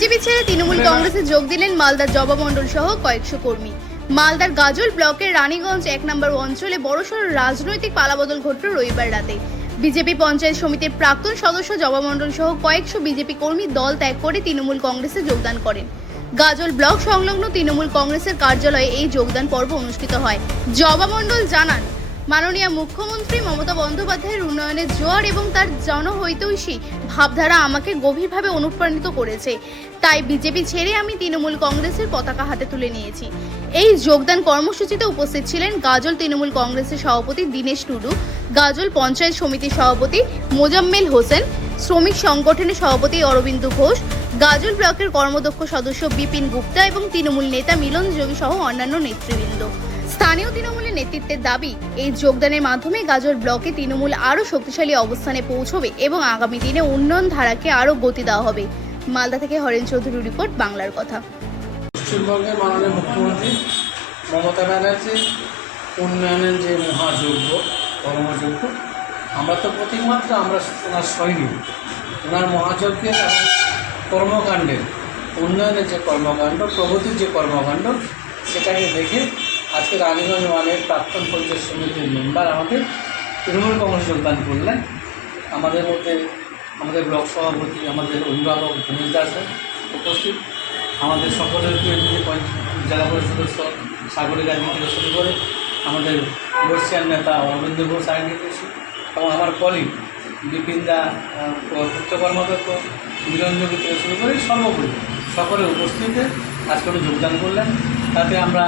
BJP ছেড়ে তৃণমূল কংগ্রেসে যোগ দিলেন মালদার জবা মণ্ডল সহ কয়েকশো কর্মী। মালদার গাজল ব্লকের রানীগঞ্জ ১ নম্বর অঞ্চলে বড়সড় রাজনৈতিক পালাবদল ঘটল রবিবার রাতে। বিজেপি পঞ্চায়েত সমিতির প্রাক্তন সদস্য জবা মণ্ডল সহ কয়েকশো বিজেপি কর্মী দল ত্যাগ করে তৃণমূল কংগ্রেসে যোগদান করেন। গাজল ব্লক সংলগ্ন তৃণমূল কংগ্রেসের কার্যালয়ে এই যোগদান পর্ব অনুষ্ঠিত হয়। জবা মণ্ডল জানান, মাননীয় মুখ্যমন্ত্রী মমতা বন্দ্যোপাধ্যায়ের উন্নয়নের জোয়ার এবং তার জনহিতৈষী ভাবধারা আমাকে গভীরভাবে অনুপ্রাণিত করেছে। তাই বিজেপি ছেড়ে আমি তৃণমূল কংগ্রেসের পতাকা হাতে তুলে নিয়েছি। এই যোগদান কর্মসূচিতে উপস্থিত ছিলেন গাজল তৃণমূল কংগ্রেসের সভাপতি দীনেশ টুডু, গাজল পঞ্চায়েত সমিতির সভাপতি মোজাম্মেল হোসেন, শ্রমিক সংগঠনের সভাপতি অরবিন্দ ঘোষ, গাজল ব্লকের কর্মদক্ষ সদস্য বিপিন গুপ্তা এবং তৃণমূল নেতা মিলন যোগী সহ অন্যান্য নেতৃবৃন্দ। স্থানীয় তৃণমূলের নেতৃত্বের দাবি, এই যোগদানের মাধ্যমে গাজল ব্লকে তৃণমূল আরও শক্তিশালী অবস্থানে পৌঁছবে এবং আগামী দিনে উন্নয়ন ধারাকে আরও গতি দেওয়া হবে। মালদা থেকে হরেন চৌধুরী রিপোর্ট, বাংলার কথা। পশ্চিমবঙ্গের মাননীয় মুখ্যমন্ত্রী মমতা ব্যানার্জি উন্নয়নের যে মহাযজ্ঞ কর্মযজ্ঞ, আমরা তো প্রতিমাত্র আমরা ওনার সৈনিক। ওনার মহাযজ্ঞের কর্মকাণ্ডের উন্নয়নের যে কর্মকাণ্ড, প্রগতির যে কর্মকাণ্ড, সেটাকে দেখে আজকে রানীগঞ্জ ওয়ানের প্রাক্তন পঞ্চায়েত সমিতির মেম্বার আমাদের তৃণমূল কংগ্রেস যোগদান করলেন। আমাদের মধ্যে আমাদের ব্লক সভাপতি, আমাদের অভিভাবক ধনীশ দাস উপস্থিত, আমাদের সকলের জেলা পরিষদ সদস্য সাগরিকা থেকে শুরু করে আমাদের বর্ষিয়ান নেতা অরবিন্দ ঘোষ এবং আমার কলিগ বিপিন দা উচ্চ কর্মদক্ষ মিলন যোগী থেকে শুরু করে সর্বোপরি সকলের উপস্থিতিতে আজকে যোগদান করলেন। তাতে আমরা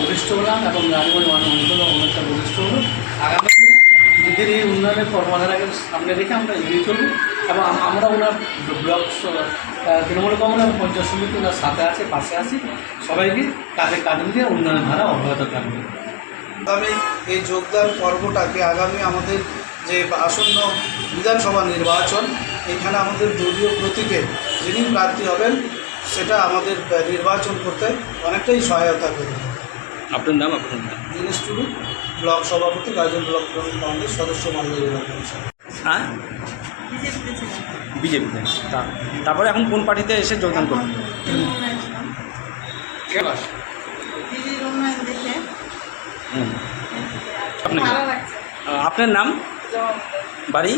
বলিষ্ঠ হলাম এবং রানীগঞ্জ অঞ্চল অনেকটা বলিষ্ঠ হলো। আগামী দিনে দিদির এই উন্নয়নের কর্মধারাকে সামনে রেখে আমরা এগিয়ে চলব এবং আমরা ওনার ব্লক তৃণমূল কংগ্রেস এবং পঞ্চায়েত সমিতি ওনার সাথে আছে, পাশে আছি। সবাইকে কাঁধে কাঁধ দিয়ে উন্নয়নের ধারা অব্যাহত থাকবে। আগামী এই যোগদান পর্বটাকে আগামী আমাদের যে আসন্ন বিধানসভা নির্বাচন, এখানে আমাদের দলীয় প্রতীকে যিনি প্রার্থী হবেন সেটা আমাদের নির্বাচন করতে অনেকটাই সহায়তা করবে। আপনার নাম? আপনার নাম? দীনেশ টুডু, ব্লক সভাপতি, গাজল ব্লক তৃণমূল কংগ্রেস সদস্য, মালদা জেলা পরিষদ। হ্যাঁ, বিজেপিতে। তারপরে এখন কোন পার্টিতে এসে যোগদান করবেন? ভালো লাগছে। আপনার নাম, বাড়ি?